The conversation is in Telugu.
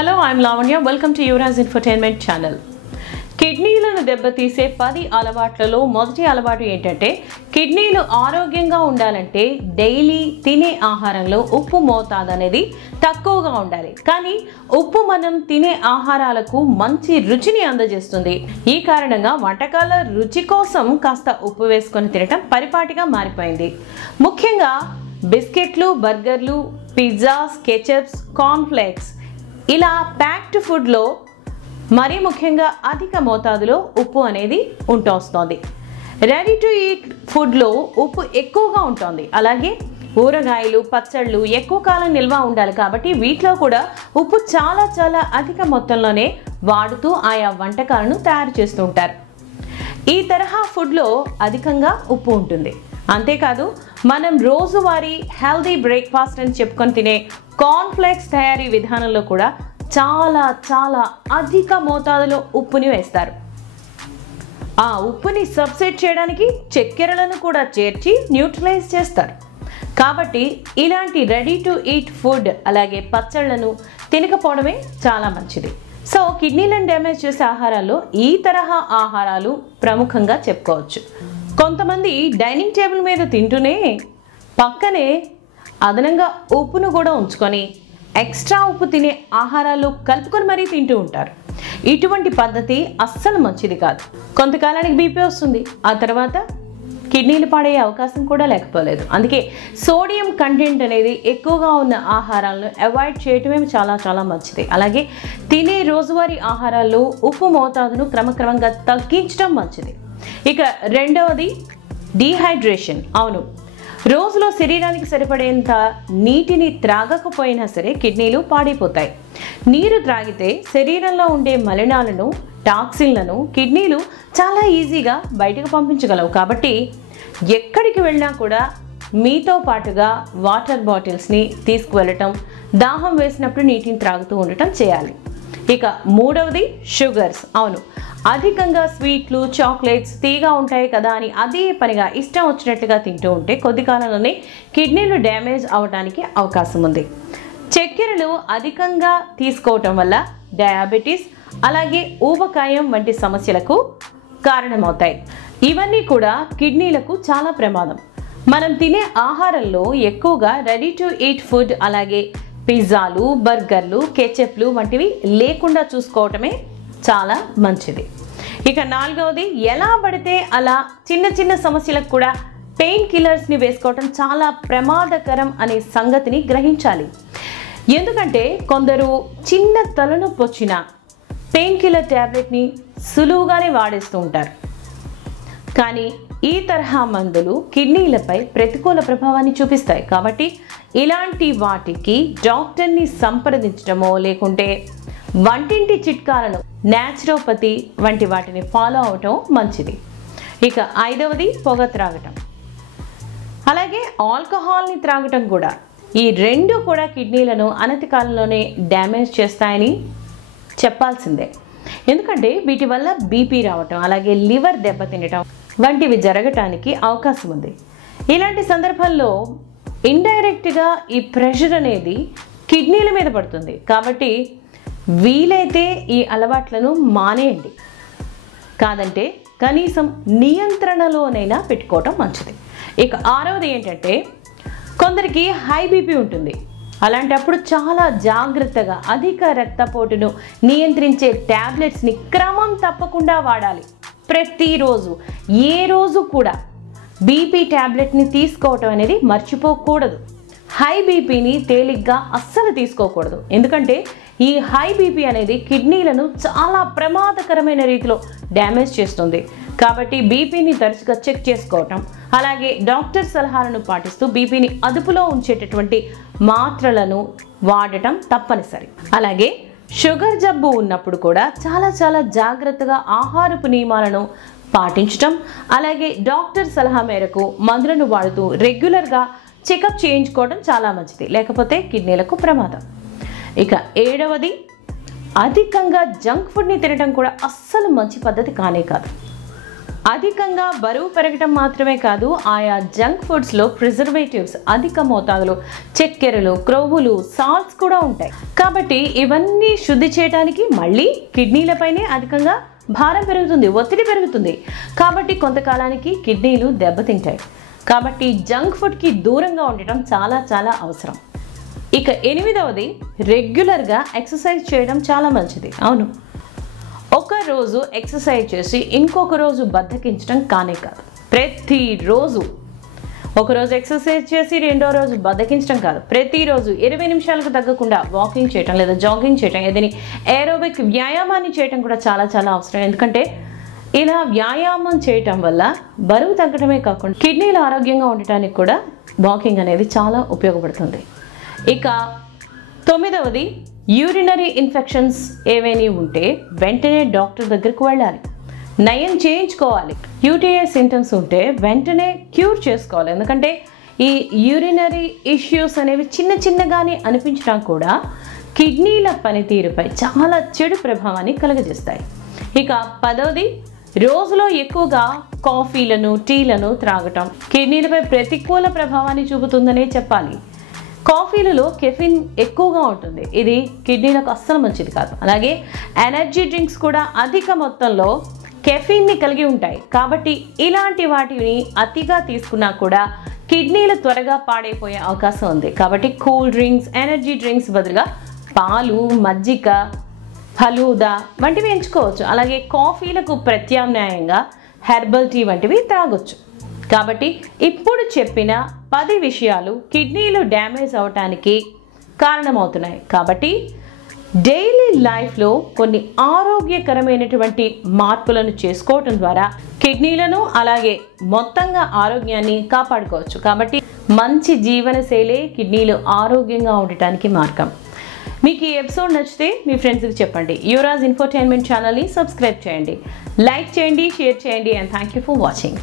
Hello, I'm Lavanya. Welcome to Yuvraj Infotainment channel. కిడ్నీలను దెబ్బతీసే 10 అలవాట్లలో మొదటి అలవాటు ఏంటంటే కిడ్నీలు ఆరోగ్యంగా ఉండాలంటే డైలీ తినే ఆహారంలో ఉప్పు మోతాదు అనేది తక్కువగా ఉండాలి. కానీ ఉప్పు మనం తినే ఆహారాలకు మంచి రుచిని అందజేస్తుంది. ఈ కారణంగా వంటకాల రుచి కోసం కాస్త ఉప్పు వేసుకొని తినటం పరిపాటిగా మారిపోయింది. ముఖ్యంగా బిస్కెట్లు, బర్గర్లు, పిజ్జాస్, కెచప్స్, కార్న్ ఫ్లేక్స్ ఇలా ప్యాక్డ్ ఫుడ్లో మరీ ముఖ్యంగా అధిక మోతాదులో ఉప్పు అనేది ఉంటోస్తుంది. రెడీ టు ఈట్ ఫుడ్లో ఉప్పు ఎక్కువగా ఉంటుంది. అలాగే ఊరగాయలు, పచ్చళ్ళు ఎక్కువ కాలం నిల్వ ఉండాలి కాబట్టి వీటిలో కూడా ఉప్పు చాలా అధిక మొత్తంలోనే వాడుతూ ఆయా వంటకాలను తయారు చేస్తూ ఉంటారు. ఈ తరహా ఫుడ్లో అధికంగా ఉప్పు ఉంటుంది. అంతేకాదు మనం రోజువారీ హెల్దీ బ్రేక్ఫాస్ట్ అని చెప్పుకొని తినే కార్న్ ఫ్లేక్స్ తయారీ విధానంలో కూడా చాలా అధిక మోతాదులో ఉప్పుని వేస్తారు. ఆ ఉప్పుని సబ్స్టిట్యూట్ చేయడానికి చక్కెరలను కూడా చేర్చి న్యూట్రలైజ్ చేస్తారు. కాబట్టి ఇలాంటి రెడీ టు ఈట్ ఫుడ్ అలాగే పచ్చళ్లను తినకపోవడమే చాలా మంచిది. సో కిడ్నీలను డ్యామేజ్ చేసే ఆహారాల్లో ఈ తరహా ఆహారాలు ప్రముఖంగా చెప్పుకోవచ్చు. కొంతమంది డైనింగ్ టేబుల్ మీద తింటూనే పక్కనే అదనంగా ఉప్పును కూడా ఉంచుకొని ఎక్స్ట్రా ఉప్పు తినే ఆహారాల్లో కలుపుకొని మరీ తింటూ ఉంటారు. ఇటువంటి పద్ధతి అస్సలు మంచిది కాదు. కొంతకాలానికి బీపీ వస్తుంది, ఆ తర్వాత కిడ్నీలు పాడయ్యే అవకాశం కూడా లేకపోలేదు. అందుకే సోడియం కంటెంట్ అనేది ఎక్కువగా ఉన్న ఆహారాలను అవాయిడ్ చేయటమే చాలా మంచిది. అలాగే తినే రోజువారీ ఆహారాల్లో ఉప్పు మోతాదును క్రమక్రమంగా తగ్గించడం మంచిది. ఇక రెండవది డీహైడ్రేషన్. అవును, రోజులో శరీరానికి సరిపడేంత నీటిని త్రాగకపోయినా సరే కిడ్నీలు పాడైపోతాయి. నీరు త్రాగితే శరీరంలో ఉండే మలినాలను, టాక్సిన్లను కిడ్నీలు చాలా ఈజీగా బయటకు పంపించగలవు. కాబట్టి ఎక్కడికి వెళ్ళినా కూడా మీతో పాటుగా వాటర్ బాటిల్స్ని తీసుకువెళ్ళటం, దాహం వేసినప్పుడు నీటిని త్రాగుతూ ఉండటం చేయాలి. ఇక మూడవది షుగర్స్. అవును, అధికంగా స్వీట్లు, చాక్లెట్స్ తీగా ఉంటాయి కదా అని అదే పనిగా ఇష్టం వచ్చినట్లుగా తింటూ ఉంటే కొద్ది కాలంలోనే కిడ్నీలు డ్యామేజ్ అవడానికి అవకాశం ఉంది. చక్కెరలు అధికంగా తీసుకోవటం వల్ల డయాబెటీస్ అలాగే ఊబకాయం వంటి సమస్యలకు కారణమవుతాయి. ఇవన్నీ కూడా కిడ్నీలకు చాలా ప్రమాదం. మనం తినే ఆహారంలో ఎక్కువగా రెడీ టు ఈట్ ఫుడ్ అలాగే పిజ్జాలు, బర్గర్లు, కెచప్లు వంటివి లేకుండా చూసుకోవటమే చాలా మంచిది. ఇక నాలుగవది, ఎలా పడితే అలా చిన్న సమస్యలకు కూడా పెయిన్ కిల్లర్స్ని వేసుకోవటం చాలా ప్రమాదకరం అనే సంగతిని గ్రహించాలి. ఎందుకంటే కొందరు చిన్న తలనొప్పి వచ్చిన పెయిన్ కిల్లర్ ట్యాబ్లెట్ని సులువుగానే వాడేస్తూ ఉంటారు. కానీ ఈ తరహా మందులు కిడ్నీలపై ప్రతికూల ప్రభావాన్ని చూపిస్తాయి. కాబట్టి ఇలాంటి వాటికి డాక్టర్ని సంప్రదించడమో లేకుంటే వంటింటి చిట్కాలను, న్యాచురోపతి వంటి వాటిని ఫాలో అవటం మంచిది. ఇక ఐదవది పొగ త్రాగటం, అలాగే ఆల్కహాల్ని త్రాగటం కూడా. ఈ రెండు కూడా కిడ్నీలను అనతి కాలంలోనే డ్యామేజ్ చేస్తాయని చెప్పాల్సిందే. ఎందుకంటే వీటి వల్ల బీపీ రావటం అలాగే లివర్ దెబ్బతినటం వంటివి జరగటానికి అవకాశం ఉంది. ఇలాంటి సందర్భాల్లో ఇండైరెక్ట్గా ఈ ప్రెషర్ అనేది కిడ్నీల మీద పడుతుంది. కాబట్టి వీలైతే ఈ అలవాట్లను మానేయండి. కాదంటే కనీసం నియంత్రణలోనైనా పెట్టుకోవటం మంచిది. ఇక ఆరవది ఏంటంటే కొందరికి హై బీపీ ఉంటుంది. అలాంటప్పుడు చాలా జాగ్రత్తగా అధిక రక్తపోటును నియంత్రించే ట్యాబ్లెట్స్ని క్రమం తప్పకుండా వాడాలి. ప్రతిరోజు ఏ రోజు కూడా బీపీ ట్యాబ్లెట్ని తీసుకోవటం అనేది మర్చిపోకూడదు. హై బీపీని తేలిగ్గా అస్సలు తీసుకోకూడదు. ఎందుకంటే ఈ హై బీపీ అనేది కిడ్నీలను చాలా ప్రమాదకరమైన రీతిలో డ్యామేజ్ చేస్తుంది. కాబట్టి బీపీని తరచుగా చెక్ చేసుకోవటం అలాగే డాక్టర్ సలహాలను పాటిస్తూ బీపీని అదుపులో ఉంచేటటువంటి మాత్రలను వాడటం తప్పనిసరి. అలాగే షుగర్ జబ్బు ఉన్నప్పుడు కూడా చాలా జాగ్రత్తగా ఆహారపు నియమాలను పాటించటం అలాగే డాక్టర్ సలహా మేరకు మందులను వాడుతూ రెగ్యులర్గా చెకప్ చేయించుకోవడం చాలా మంచిది. లేకపోతే కిడ్నీలకు ప్రమాదం. ఇక ఏడవది, అధికంగా జంక్ ఫుడ్ని తినడం కూడా అస్సలు మంచి పద్ధతి కానే కాదు. అధికంగా బరువు పెరగటం మాత్రమే కాదు, ఆయా జంక్ ఫుడ్స్లో ప్రిజర్వేటివ్స్, అధిక మోతాదులో చక్కెరలు, క్రొవ్వులు, సాల్ట్స్ కూడా ఉంటాయి. కాబట్టి ఇవన్నీ శుద్ధి చేయడానికి మళ్ళీ కిడ్నీలపైనే అధికంగా భారం పెరుగుతుంది, ఒత్తిడి పెరుగుతుంది. కాబట్టి కొంతకాలానికి కిడ్నీలు దెబ్బతింటాయి. కాబట్టి జంక్ ఫుడ్కి దూరంగా ఉండటం చాలా చాలా అవసరం. ఇక 8వది, రెగ్యులర్గా ఎక్సర్సైజ్ చేయడం చాలా మంచిది. అవును, ఒక రోజు ఎక్సర్సైజ్ చేసి ఇంకొక రోజు బద్ధకించడం కానే కాదు. ప్రతిరోజు ఒకరోజు ఎక్సర్సైజ్ చేసి రెండో రోజు బద్ధకించడం కాదు. ప్రతిరోజు 20 నిమిషాలకు తగ్గకుండా వాకింగ్ చేయటం లేదా జాగింగ్ చేయటం, ఏదైనా ఏరోబిక్ వ్యాయామాన్ని చేయటం కూడా చాలా చాలా అవసరం. ఎందుకంటే ఇలా వ్యాయామం చేయటం వల్ల బరువు తగ్గడమే కాకుండా కిడ్నీలు ఆరోగ్యంగా ఉండటానికి కూడా వాకింగ్ అనేది చాలా ఉపయోగపడుతుంది. ఇక 9వది, యూరినరీ ఇన్ఫెక్షన్స్ ఏవైనా ఉంటే వెంటనే డాక్టర్ దగ్గరికి వెళ్ళాలి, నయం చేయించుకోవాలి. యూటీఐ సింటమ్స్ ఉంటే వెంటనే క్యూర్ చేసుకోవాలి. ఎందుకంటే ఈ యూరినరీ ఇష్యూస్ అనేవి చిన్న చిన్నగానే అనిపించడం కూడా కిడ్నీల పనితీరుపై చాలా చెడు ప్రభావాన్ని కలుగజేస్తాయి. ఇక 10వది, రోజులో ఎక్కువగా కాఫీలను, టీలను త్రాగటం కిడ్నీలపై ప్రతికూల ప్రభావాన్ని చూపుతుందనే చెప్పాలి. కాఫీలలో కెఫిన్ ఎక్కువగా ఉంటుంది, ఇది కిడ్నీలకు అస్సలు మంచిది కాదు. అలాగే ఎనర్జీ డ్రింక్స్ కూడా అధిక మొత్తంలో కెఫిన్ని కలిగి ఉంటాయి. కాబట్టి ఇలాంటి వాటిని అతిగా తీసుకున్నా కూడా కిడ్నీలు త్వరగా పాడైపోయే అవకాశం ఉంది. కాబట్టి కూల్ డ్రింక్స్, ఎనర్జీ డ్రింక్స్ బదులుగా పాలు, మజ్జిగ, ఫలూదా వంటివి ఎంచుకోవచ్చు. అలాగే కాఫీలకు ప్రత్యామ్నాయంగా హెర్బల్ టీ వంటివి త్రాగొచ్చు. కాబట్టి ఇప్పుడు చెప్పిన 10 విషయాలు కిడ్నీలు డ్యామేజ్ అవటానికి కారణమవుతున్నాయి. కాబట్టి డైలీ లైఫ్లో కొన్ని ఆరోగ్యకరమైనటువంటి మార్పులను చేసుకోవటం ద్వారా కిడ్నీలను అలాగే మొత్తంగా ఆరోగ్యాన్ని కాపాడుకోవచ్చు. కాబట్టి మంచి జీవనశైలి కిడ్నీలు ఆరోగ్యంగా ఉండటానికి మార్గం. మీకు ఈ ఎపిసోడ్ నచ్చితే మీ ఫ్రెండ్స్కి చెప్పండి. యువరాజ్ ఇన్ఫోటైన్మెంట్ ఛానల్ని సబ్స్క్రైబ్ చేయండి, లైక్ చేయండి, షేర్ చేయండి. And thank you for watching.